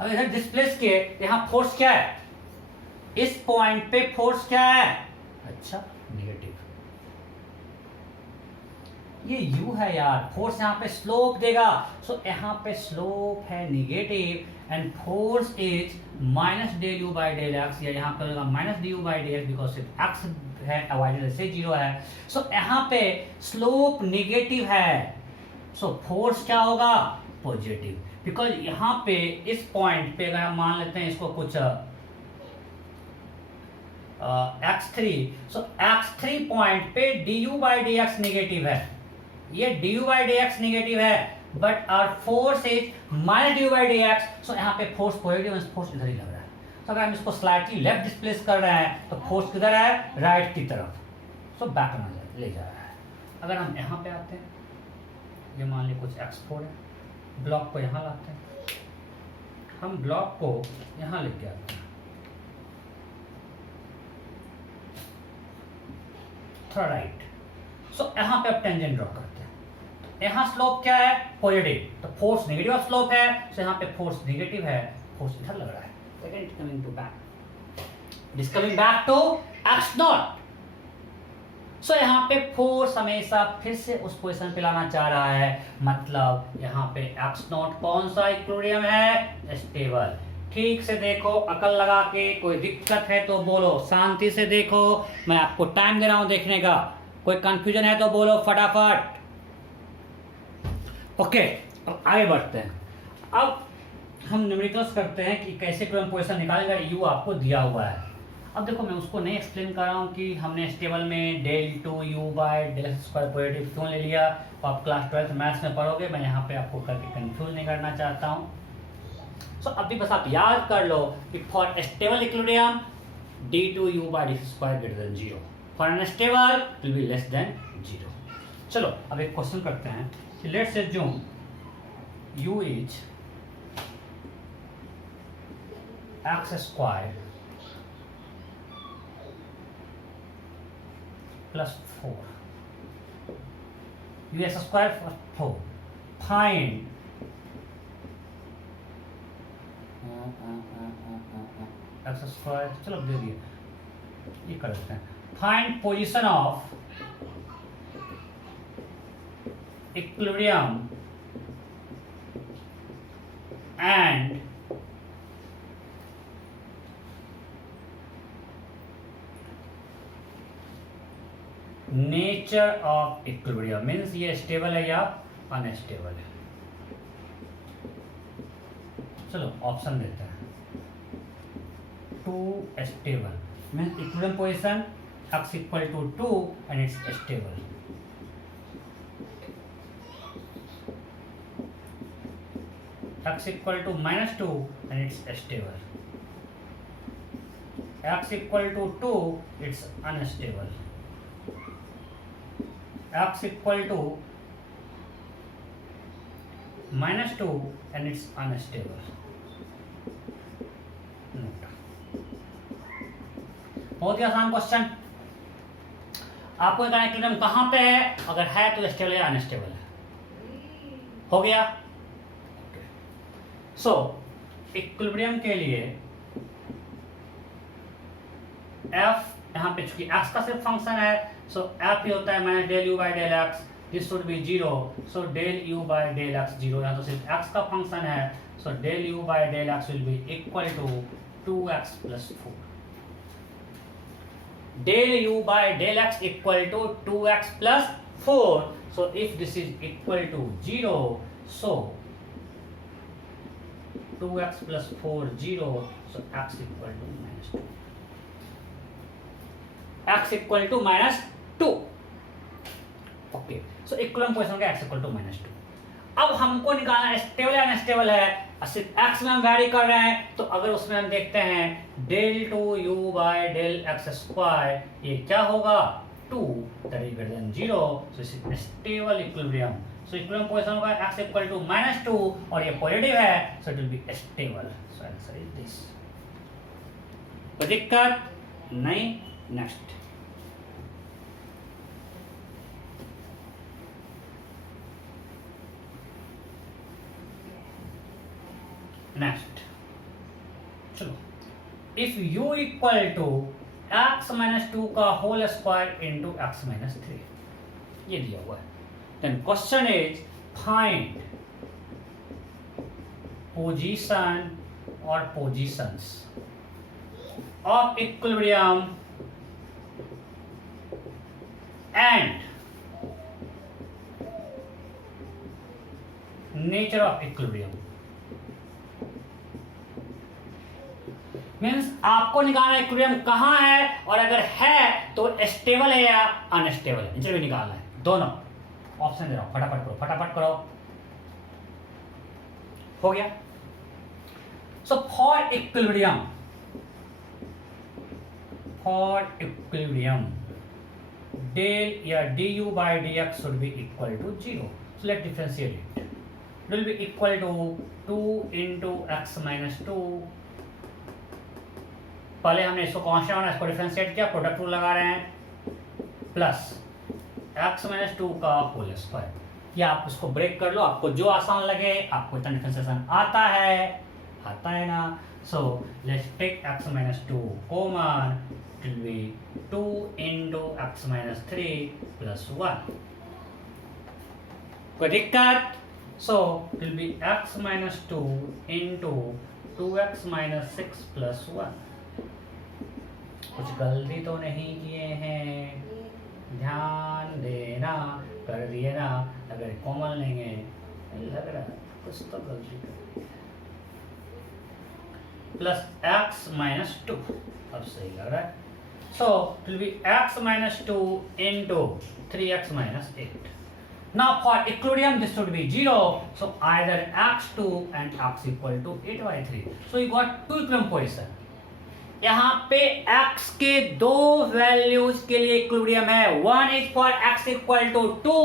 अब इधर डिस्प्लेस किए, यहाँ फोर्स क्या है, इस पॉइंट पे फोर्स क्या है, अच्छा नेगेटिव, ये u है यार, फोर्स यहाँ पे स्लोप देगा, सो यहाँ पे स्लोप है negative and force is minus del you by del X, या यहाँ पे होगा minus D U by D X, because सिर्फ एक्स है, अवॉइडेड से जीरो है, सो यहाँ पे स्लोप नेगेटिव है, सो फोर्स क्या होगा, पॉजिटिव, बिकॉज यहाँ पे इस पॉइंट पे अगर हम मान लेते हैं इसको कुछ x3, सो x3 पॉइंट पे du by D x negative है, ये du by D x negative है, but our force is minus du by D x, so यहाँ पे फोर्स पॉजिटिव, फोर्स इधर ही लग रहा है। तो अगर हम इसको स्लाइटली लेफ्ट डिस्प्लेस कर रहे हैं तो फोर्स किधर है, राइट की तरफ, सो बैक में ले जा रहा है। अगर हम यहाँ पे आते हैं, ये मान लीजिए कुछ x4 है, ब्लॉक को यहाँ लाते हैं, हम ब्लॉक को यहाँ लेके आते हैं, थोड़ा राइट, सो यहाँ पे अब टेंजेंट ड्रॉ करते हैं, यहाँ स्लोप क्या है, पॉजिटिव, तो फोर्स नेगेटिव स्लोप है, सो यहाँ पे फोर्स नेगेटिव है, फोर्स इधर लग रहा है, second it coming to back, it is coming back to x naught, so यहाँ पे फोर्स हमेशा फिर से उस पोजीशन पे लाना चाह रहा है, मतलब यहाँ पे x नॉट कौन सा इक्विलिब्रियम है, स्टेबल। ठीक से देखो, अकल लगा के, कोई दिक्कत है तो बोलो, शांति से देखो, मैं आपको टाइम दे रहा हूं देखने का, कोई कंफ्यूजन है तो बोलो फटाफट। ओके, अब आगे बढ़ते हैं। अब हम न्यूमेरिकल्स करते हैं कि कैसे इक्विलिब्रियम पोजीशन निकालेगा, यू आपको दिया हुआ है। अब देखो, मैं उसको नहीं एक्सप्लेन कर रहा हूँ कि हमने स्टेबल में del two U by del x square positive क्यों ले लिया, तो आप क्लास 12th मैथ्स में पढ़ोगे, मैं यहाँ पे आपको करके कंफ्यूज नहीं करना चाहता हूँ। सो अभी बस आप याद कर लो कि for stable equilibrium D two U by D square greater than zero, for unstable will be less than zero. चलो अब एक क्वेश्चन करते हैं कि let's assume U is X square plus 4, U X square plus 4, find X square, चलो दे दिए, ये कर देते हैं, find position of equilibrium and nature of equilibrium, means ये स्टेबल है या अनस्टेबल है। चलो ऑप्शन देते हैं, two stable means equilibrium position x equal to 2 and it's stable, x equal to -2 and it's stable, x equal to 2 it's unstable, x equal to -2 and it's unstable। बहुत ही आसान क्वेश्चन, आपको बताना इक्विलिब्रियम कहां पे है, अगर है तो स्टेबल या अनस्टेबल है, हो गया। सो इक्विलिब्रियम के लिए f यहाँ पे चूंकि x का सिर्फ फंक्शन है, सो f ही होता है minus del you by del X, this should be 0, so del you by del X 0, यहाँ तो सिर्फ x का फंक्शन है, so del you by del X will be equal to 2x plus 4, del you by del X equal to 2x plus 4, so if this is equal to 0, so 2x plus 4 0, so x equal to -2, x equal to -2। Okay, so equilibrium position का x इक्वल टू -2। अब हमको निकालना स्टेबल या अनस्टेबल है, सिर्फ x में हम वैरी कर रहे हैं, तो अगर उसमें हम देखते हैं del two U by del x square, ये क्या होगा 2 that is greater than 0, so stable equilibrium so equilibrium position होगा x इक्वल टू -2 और ये पॉजिटिव है, so it will be stable. So answer is this. कोई दिक्कत नहीं? नेक्स्ट चलो, if u equal to x minus 2 का whole square into x minus 3, ये दिया हुआ है। Then question is find position और positions of equilibrium and nature of equilibrium. Means आपको निकालना इक्विलिब्रियम कहां है, और अगर है तो स्टेबल है या अनस्टेबल है, इसे भी निकालना है। दोनों ऑप्शन दे रहा हूं, फटाफट करो। हो गया। सो फॉर इक्विलिब्रियम del या du by dx should be equal to 0. So let's differentiate it. It will be equal to 2 into x minus 2. पहले हमने इसको कांस्टेंट और इसको डिफरेंशिएट किया, प्रोडक्ट रूल लगा रहे हैं, प्लस x माइनस 2 का होल स्क्वायर, या आप उसको ब्रेक कर लो, आपको जो आसान लगे। आपको इतना डिफरेंशिएशन आता है ना। So let's take x minus 2 common, it will be 2 into x minus 3 plus 1। कोई दिक्कत? So it will be x minus 2 into 2x minus 6 plus 1। कुछ गलती तो नहीं किए हैं? ध्यान देना, कर दिए ना। अगर कॉमन लेंगे, लग रहा है कुछ तो गलती कर, प्लस x माइनस 2, अब सही लग रहा है। So it will be x minus 2 into 3x minus 8। Now for equilibrium this should be 0, so either x2 and x equal to 8/3. So you got two equilibrium position. यहाँ पे x के दो वैल्यूज के लिए इक्विलिब्रियम है। One is for x equal to 2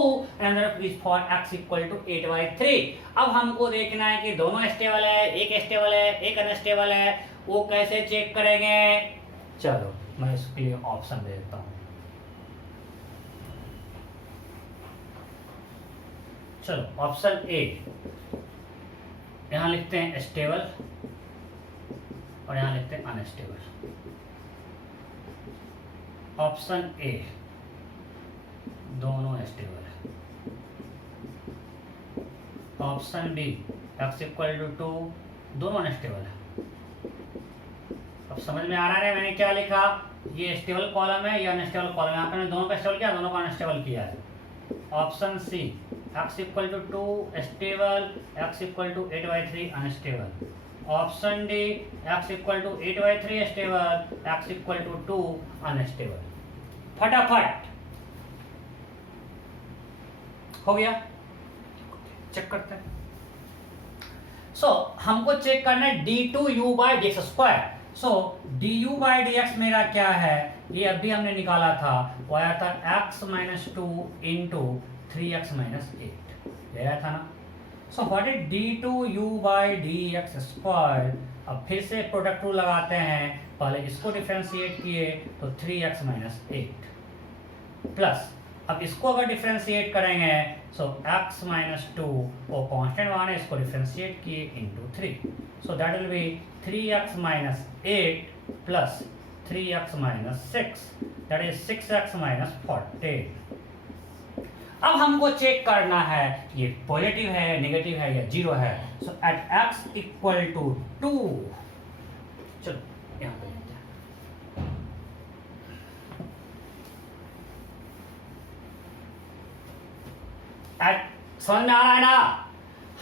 and other is for x equal to 8/3। अब हमको देखना है कि दोनों स्टेबल है, एक स्टेबल है, एक अनस्टेबल है। वो कैसे चेक करेंगे? चलो मैं इसके लिए ऑप्शन दे देता हूँ। चलो ऑप्शन ए, यहाँ लिखते हैं स्टेबल और यहाँ लिखते हैं अनस्टेबल। ऑप्शन ए, दोनों स्टेबल है। Option B, x equal to 2, दोनों अनस्टेबल है। अब समझ में आ रहा है मैंने क्या लिखा? ये स्टेबल कॉलम है, ये अनस्टेबल कॉलम है। यहाँ पे मैंने दोनों का स्टेबल किया, दोनों का अनस्टेबल किया है। Option C, x equal to 2 stable, x equal to 8/3 unstable. Option D, x equal to 8/3 stable, x equal to 2 unstable. फटाफट हो गया, चेक करते हैं। सो हमको चेक करना है d2u by dx square. So du by dx मेरा क्या है? ये अभी हमने निकाला था, वो आया था x minus 2 into 3x minus 8, ले आया था ना। So what is d2u by dx square? अब फिर से प्रोडक्ट रूल लगाते हैं। पहले इसको डिफरेंशिएट किए तो 3x माइनस 8 प्लस, अब इसको अगर डिफरेंशिएट करेंगे सो x माइनस 2 वो कांस्टेंट वन है, इसको डिफरेंशिएट किए into 3, so that will B 3x minus 8 plus 3x minus 6, that is 6x minus 14। अब हमको चेक करना है ये पॉजिटिव है, नेगेटिव है या जीरो है। So at x equal to 2, चलो यहाँ पे लिखते हैं। समझ में आ रहा है ना?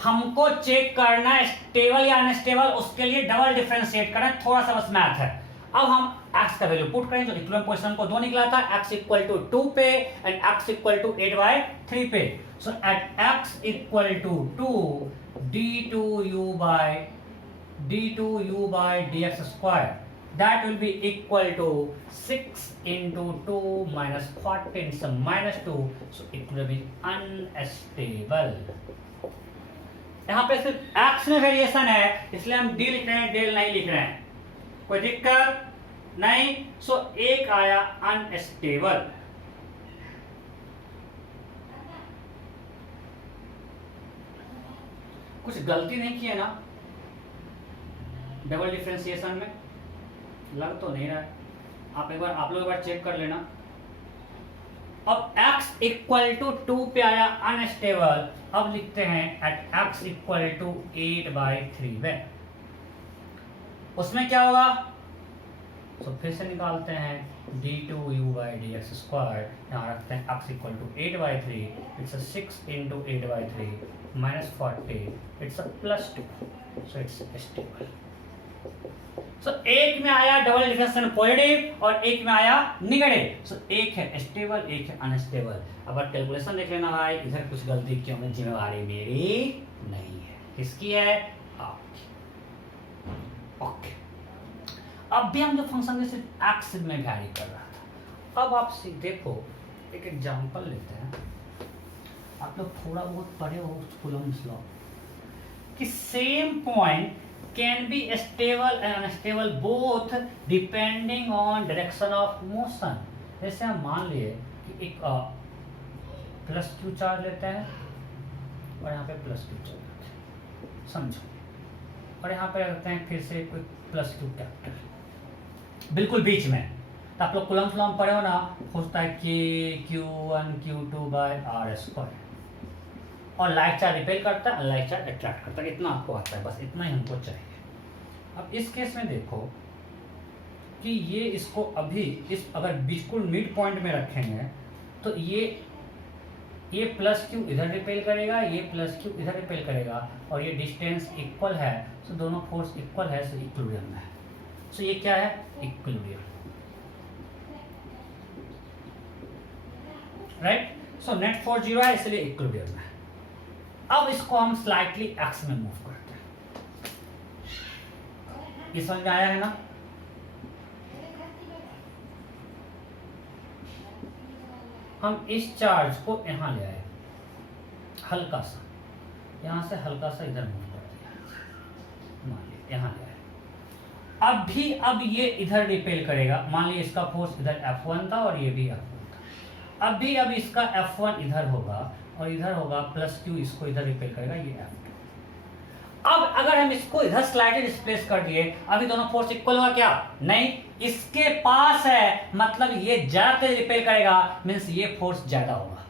हमको चेक करना है स्टेबल या अनस्टेबल, उसके लिए डबल डिफरेंशिएट करना है, थोड़ा सा बस मैथ है। अब हम x का वैल्यू पुट करें, जो इक्विलिब्रियम पोजीशन को 2 निकला था, x इक्वल टू 2 पे एंड x इक्वल टू 8/3 पे। So at x equal to 2 d2u by dx square that will be equal to 6 into 2 minus 14 so minus 2, so it will be unstable. यहाँ पे सिर्फ x में वेरिएशन है इसलिए हम d लिख रहे हैं, डेल नहीं लिख रहे हैं, कोई दिक्कत नहीं। सो एक आया अनस्टेबल। कुछ गलती नहीं की है ना डबल डिफरेंशिएशन में? लग तो नहीं रहा है, आप लोग एक बार चेक कर लेना। अब x इक्वल टू 2 पे आया अनस्टेबल, अब लिखते हैं एट x इक्वल टू 8/3 में, उसमें क्या होगा? तो फिर से निकालते हैं d2u/dx², यहाँ रखते हैं x equal to 8/3, it's 6 into 8/3 minus 40, it's +2, so it's stable. So एक में आया डबल डिफरेंशिएशन पॉजिटिव और एक में आया निगेटिव, सो एक है स्टेबल एक है अनस्टेबल। अब कैलकुलेशन देख लेना भाई, इधर कुछ गलती क्यों में जिम्मेवारी मेरी नहीं है, किसकी है? आपकी। ओके, अब भी हम जो फंक्शन में सिर्फ एक्स में वैरी कर रहा था, अब आप देखो एक एग्जांपल लेते हैं। आप लोग थोड़ा बहुत पढ़े हो कूलम्ब्स लॉ कि same point can be stable and unstable both depending on direction of motion। जैसे हम मान लिए कि एक प्लस क्यू चार्ज लेते हैं और यहाँ पे प्लस क्यू चार्ज लेते हैं, समझो, और यहाँ पे रखते हैं फिर से कोई प्लस क्यू कैपिटल बिल्कुल बीच में। तो आप लोग कूलम्ब्स लॉ में पढ़े हो ना, होता है Q1 Q2/r², और लाइक चार्ज रिपेल करता है, लाइक चार्ज अट्रैक्ट करता है, इतना आपको आता है, बस इतना ही हमको चाहिए। अब इस केस में देखो कि ये इसको अभी इस अगर बिल्कुल मिड पॉइंट में रखेंगे तो ये प्लस क्यू इधर रिपेल करेगा, ये प्लस क्यू इधर रिपेल करेगा, और ये डिस्टेंस इक्वल है, सो दोनों फोर्स इक्वल है, सो इक्विलिब्रियम में है। सो ये क्या है? Equilibrium, right. So net force 0 है इसलिए इक्विलिब्रियम में है। अब इसको हम स्लाइटली एक्स में मूव करते हैं, ये समझ में आया है ना? हम इस चार्ज को यहां ले आए, हल्का सा यहां से हल्का सा इधर मूव कर दिया, मान लीजिए यहां ले आए। अब ये इधर रिपेल करेगा, मान लीजिए इसका फोर्स इधर F1 था और ये भी F1 था। अब इसका F1 इधर होगा और इधर होगा, प्लस क्यू इसको इधर रिपेल करेगा, ये F2। अब अगर हम इसको इधर स्लाइडली डिस्प्लेस कर दिए, अभी दोनों फोर्स इक्वल होगा क्या? नहीं, इसके पास है मतलब ये ज्यादा तेज रिपेल करेगा, मींस ये फोर्स ज्यादा होगा।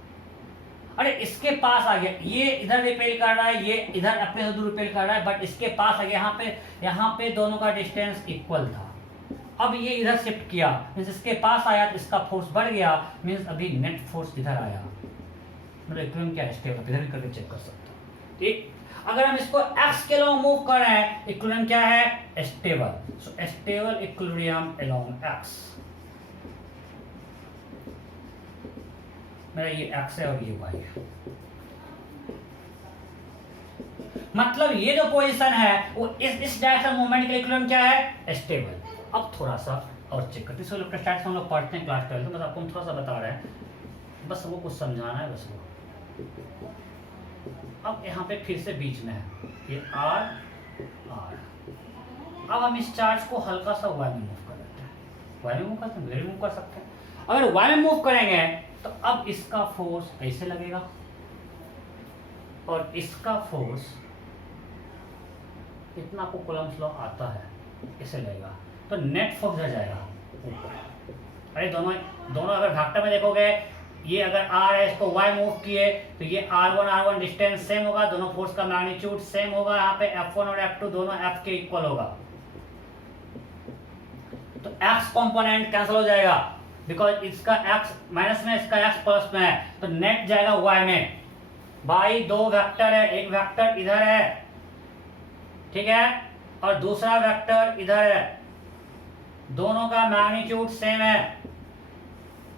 अरे इसके पास आ गया, ये इधर रिपेल कर रहा है, ये इधर अपने से दूर रिपेल कर रहा है, बट इसके पास आ गया, यहाँ पे दोनों का डिस्टेंस इक्वल था। अब ये इधर शिफ्ट किया, मींस इसके पास आया तो इसका फोर्स बढ़ गया, मींस अभी नेट फोर्स इधर आया, मतलब इक्विलिब्रियम क्या है? स्टेबल, इधर भी करके चेक कर सकते हो। ठीक, अगर हम इसको x के अलोंग मूव कर रहे हैं, इक्विलिब्रियम क्या है? स्टेबल। सो स्टेबल इक्विलिब्रियम अलोंग x, मेरा ये x है और ये y है, मतलब ये जो पोजीशन है वो इस डायरेक्शन मूवमेंट के लिए इक्विलिब्रियम क्या है? स्टेबल। अब थोड़ा सा और चेक करते हैं, इलेक्ट्रोस्टैटिक्स हम लोग पढ़ते हैं क्लास 12 में, बस आपको हम थोड़ा सा बता रहे हैं, बस वो कुछ समझाना है बस वो। अब यहाँ पे फिर से बीच में है ये R। अब हम इस चार्ज को हल्का सा y में मूव कर देते हैं, y में मूव करते हैं, मूव कर सकते हैं। अगर y में मूव करेंगे तो अब इसका फोर्स ऐसे लगेगा और इसका फोर्स इतना आपको कूलम्ब्स लॉ आता है, ऐसे लगेगा, तो नेट फोर्स आ जाएगा ऊपर। अरे दोनों अगर वेक्टर में देखोगे, ये अगर r है इसको y मूव किए तो ये r1 डिस्टेंस सेम होगा, दोनों फोर्स का मैग्नीट्यूड सेम होगा, यहाँ पे F1 और F2 दोनों F के इक्वल होगा, तो x कंपोनेंट कैंसिल हो जाएगा, बिकॉज इसका x माइनस में इसका x प्लस में है, तो नेट जाएगा y में। भाई दो वेक्टर है, एक वेक्टर इधर है, ठीक है, और दूसरा वेक्टर इधर है, दोनों का मैग्नीट्यूड सेम है,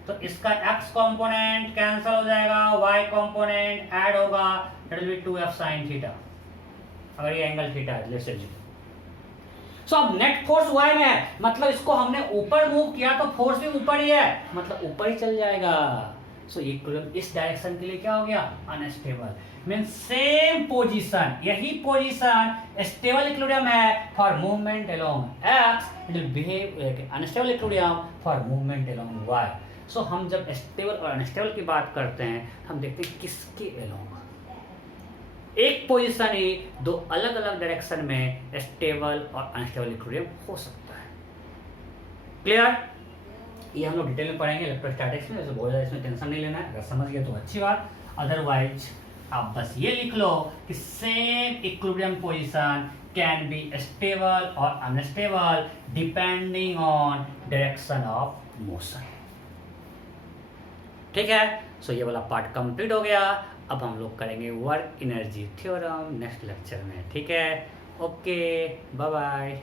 तो इसका x कंपोनेंट कैंसिल हो जाएगा, y कंपोनेंट ऐड होगा, that will B 2f sin theta, अगर ये एंगल थीटा है, लेट्स से। सो अब नेट फोर्स y में है, मतलब इसको हमने ऊपर मूव किया तो फोर्स भी ऊपर ही है, मतलब ऊपर ही चल जाएगा। सो इक्विलिब्रियम इस डायरेक्शन के लिए क्या हो गया, अनस्टेबल। मीन सेम पोजीशन, यही पोजीशन स्टेबल इक्विलिब्रियम है for movement along x, it will behave like unstable equilibrium for movement along y। सो हम जब स्टेबल और अनस्टेबल की बात करते हैं, हम देखते हैं किसके अलोंग, एक पोजीशन ही दो अलग अलग डायरेक्शन में स्टेबल और अनस्टेबल इक्विलिब्रियम हो सकता है। क्लियर? ये हम लोग डिटेल में पढ़ेंगे इलेक्ट्रोस्टैटिक्स में, जैसे बहुत ज़्यादा इसमें टेंशन नहीं लेना है, अगर समझ गए तो अच्छी बात, अदरवाइज आप बस ये लिख लो कि same equilibrium position can be stable और unstable depending on direction of motion. ठीक है, सो ये वाला पार्ट कंप्लीट हो गया। अब हम लोग करेंगे work energy theorem next lecture में। ठीक है, ओके, बाय बाय।